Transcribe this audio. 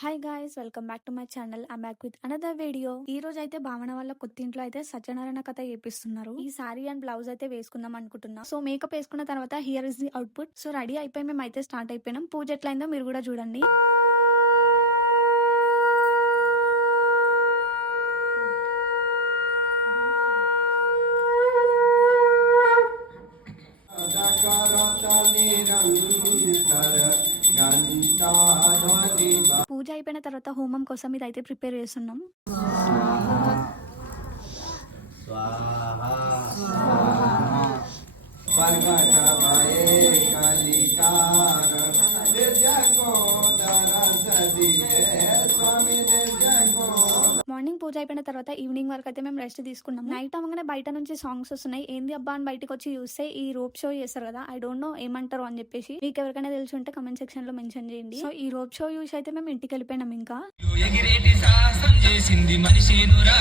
Hi guys, welcome back to my channel. I'm back with another video. ఈ రోజు అయితే భావన వాళ్ళ కొత్త ఇంట్లో అయితే సత్యనారాయణ కథ చేపిస్తున్నారు. ఈ సారీ అండ్ బ్లౌజ్ అయితే వేసుకుందాం అనుకుంటున్నా. సో మేకప్ వేసుకున్న తర్వాత here is the output. So ready అయిపోయి మేము అయితే స్టార్ట్ అయిపోయినాం. పూజ ఎట్లయిందో మీరు కూడా చూడండి. పూజ అయిపోయిన తర్వాత హోమం కోసం ఇదైతే ప్రిపేర్ చేస్తున్నాం. మార్నింగ్ పూజ అయిపోయిన తర్వాత ఈవినింగ్ వరకు అయితే మేము రెస్ట్ తీసుకున్నాం. నైట్ అవ్వగానే బయట నుంచి సాంగ్స్ వస్తున్నాయి. ఏంది అబ్బా అని బయటకు వచ్చి చూస్తే ఈ రోప్ షో చేస్తారు కదా, ఐ డోంట్ నో ఏమంటారు అని చెప్పేసి. మీకు ఎవరికైనా తెలిసి ఉంటే కమెంట్ సెక్షన్ లో మెన్షన్ చేయండి. సో ఈ రోప్ షో చూసి అయితే మేము ఇంటికి వెళ్ళిపోయినాం. ఇంకా ఎగిరేటి సాహసం చేసింది మనిషేనురా.